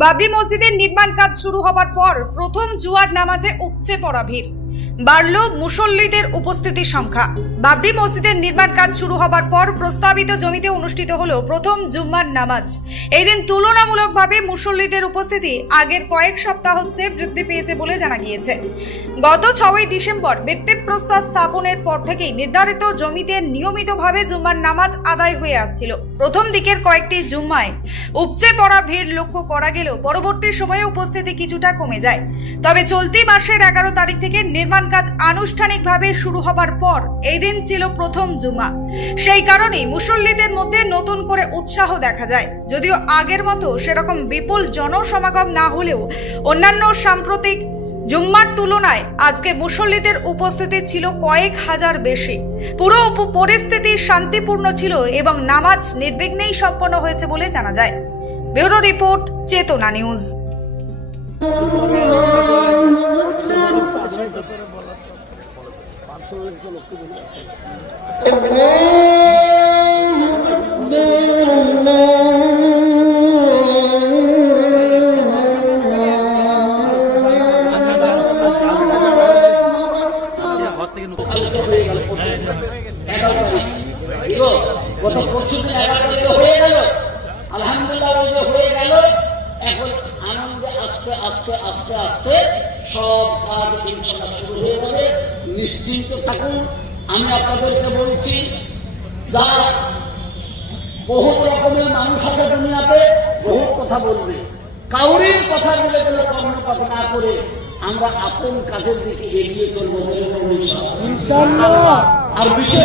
বাবরি মসজিদের নির্মাণ কাজ শুরু হবার পর প্রথম জুয়ার নামাজে উপচে পড়া ভিড়। বাড়ল মুসল্লিদের উপস্থিতির সংখ্যা। বাবরি মসজিদের নির্মাণ কাজ শুরু হবার পর প্রস্তাবিত জমিতে অনুষ্ঠিত হলো প্রথম জুম্মার নামাজ। এই দিন তুলনামূলকভাবে মুসল্লিদের উপস্থিতি আগের কয়েক সপ্তাহ হচ্ছে বৃদ্ধি পেয়েছে বলে জানা গিয়েছে। গত ছয়ই ডিসেম্বর ভিত্তিপ্রস্তর স্থাপনের পর থেকেই নির্ধারিত জমিতে নিয়মিতভাবে জুম্মার নামাজ আদায় হয়ে আসছিল। প্রথম দিকের কয়েকটি জুম্মায় উপচে পড়া ভিড় লক্ষ্য করা গেলেও পরবর্তী সময়ে উপস্থিতি কিছুটা কমে যায়। তবে চলতি মাসের এগারো তারিখ থেকে নির্মাণ কাজ আনুষ্ঠানিকভাবে শুরু হবার পর এই দিন ছিল প্রথম জুমা। সেই কারণেই মুসল্লিদের মধ্যে নতুন করে উৎসাহ দেখা যায়। যদিও আগের মতো সেরকম বিপুল জনসমাগম না হলেও অন্যান্য সাম্প্রতিক জুম্মার তুলনায় আজকে মুসল্লিদের উপস্থিতি ছিল কয়েক হাজার বেশি। পুরো পরিস্থিতি শান্তিপূর্ণ ছিল এবং নামাজ নির্বিঘ্নেই সম্পন্ন হয়েছে বলে জানা যায়। Bureau report, Chetana news. গত পরশু এগারো হয়ে গেল আলহামদুলিল্লাহ হয়ে গেল। এখন আনন্দে আস্তে আস্তে আস্তে আস্তে সব কাজ ইনশাল্লাহ শুরু হয়ে যাবে। নিশ্চিন্ত থাকুন। আমি আপনাদেরকে বলছি যা বহুত রকমের মানুষ আছে দুনিয়াতে বহুত কথা বলবে। কাউরির কথা বলে কোনো কর্ণপাত না করে আমরা আপন কাজের দিকে এগিয়ে চলবো আর বিশেষ